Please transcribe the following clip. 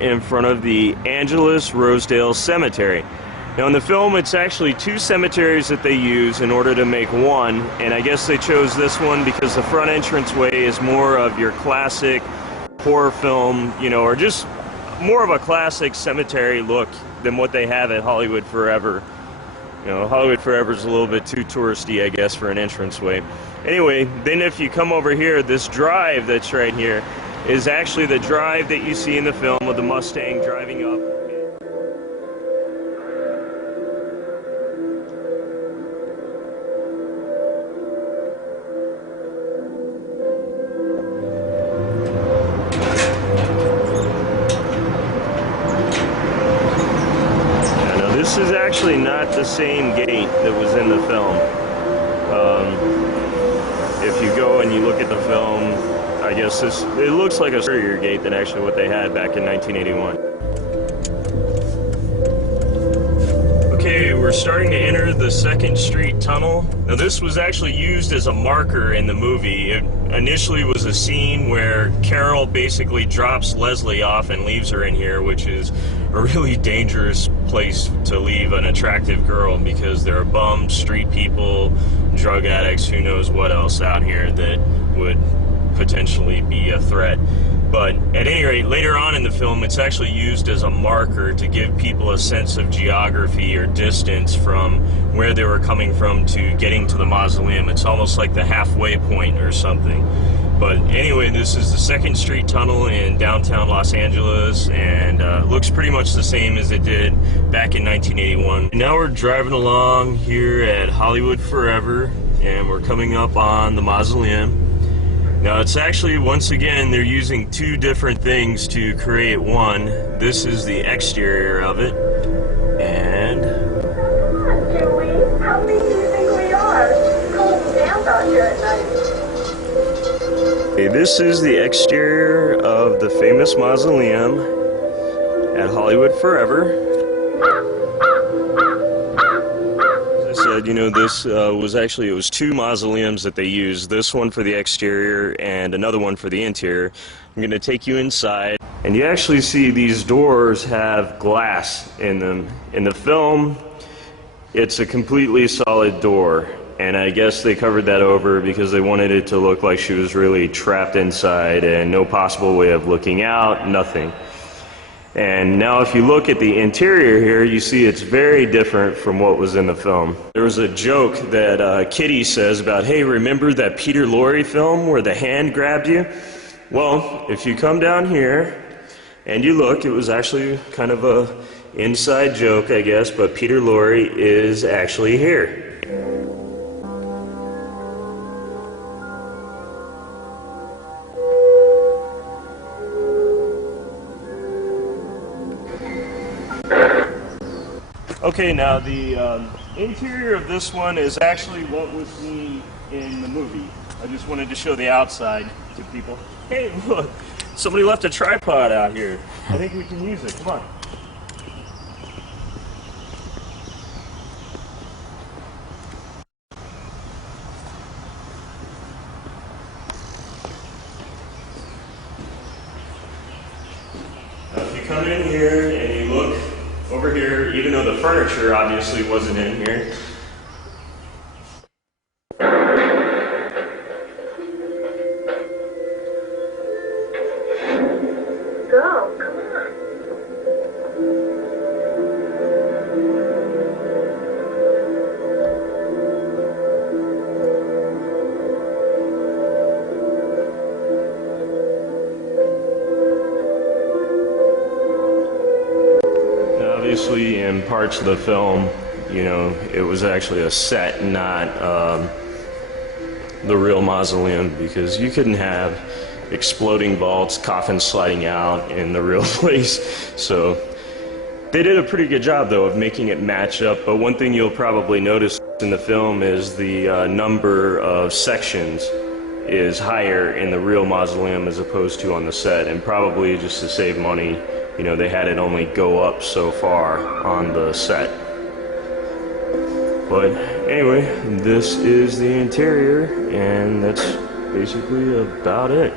in front of the Angeles Rosedale Cemetery. Now in the film it's actually two cemeteries that they use in order to make one, and I guess they chose this one because the front entranceway is more of your classic horror film, you know, or just more of a classic cemetery look than what they have at Hollywood Forever. You know, Hollywood Forever is a little bit too touristy, I guess, for an entranceway. Anyway, then if you come over here, this drive that's right here is actually the drive that you see in the film with the Mustang driving up. This is actually not the same gate that was in the film. If you go and you look at the film, I guess it looks like a sturdier gate than actually what they had back in 1981. Okay, we're starting to enter the 2nd Street Tunnel. Now this was actually used as a marker in the movie. It initially was a scene where Carol basically drops Leslie off and leaves her in here, which is a really dangerous place to leave an attractive girl because there are bums, street people, drug addicts, who knows what else out here that would potentially be a threat. But at any rate, later on in the film, it's actually used as a marker to give people a sense of geography or distance from where they were coming from to getting to the mausoleum. It's almost like the halfway point or something. But anyway, this is the 2nd Street Tunnel in downtown Los Angeles, and looks pretty much the same as it did back in 1981. Now we're driving along here at Hollywood Forever, and we're coming up on the mausoleum. Now it's actually, once again, they're using two different things to create one. This is the exterior of it, and... Julie, how big do you think we are? It's cold down out here at night. Okay, this is the exterior of the famous mausoleum at Hollywood Forever. As I said, you know, this it was two mausoleums that they used, this one for the exterior and another one for the interior. I'm going to take you inside, and you actually see these doors have glass in them. In the film, it's a completely solid door, and I guess they covered that over because they wanted it to look like she was really trapped inside and no possible way of looking out, nothing. And now if you look at the interior here, you see it's very different from what was in the film. There was a joke that Kitty says about, hey, remember that Peter Lorre film where the hand grabbed you? Well, if you come down here and you look, it was actually kind of a inside joke, I guess, but Peter Lorre is actually here. Okay, now the interior of this one is actually what was seen in the movie. I just wanted to show the outside to people. Hey, look, somebody left a tripod out here. I think we can use it. Come on. Now, if you come in here and you look over here, even though the furniture obviously wasn't in here. Go, come on. Obviously, in parts of the film, you know, it was actually a set, not the real mausoleum, because you couldn't have exploding vaults, coffins sliding out in the real place. So they did a pretty good job, though, of making it match up. But one thing you'll probably notice in the film is the number of sections is higher in the real mausoleum as opposed to on the set, and probably just to save money. You know, they had it only go up so far on the set. But anyway, this is the interior, and that's basically about it.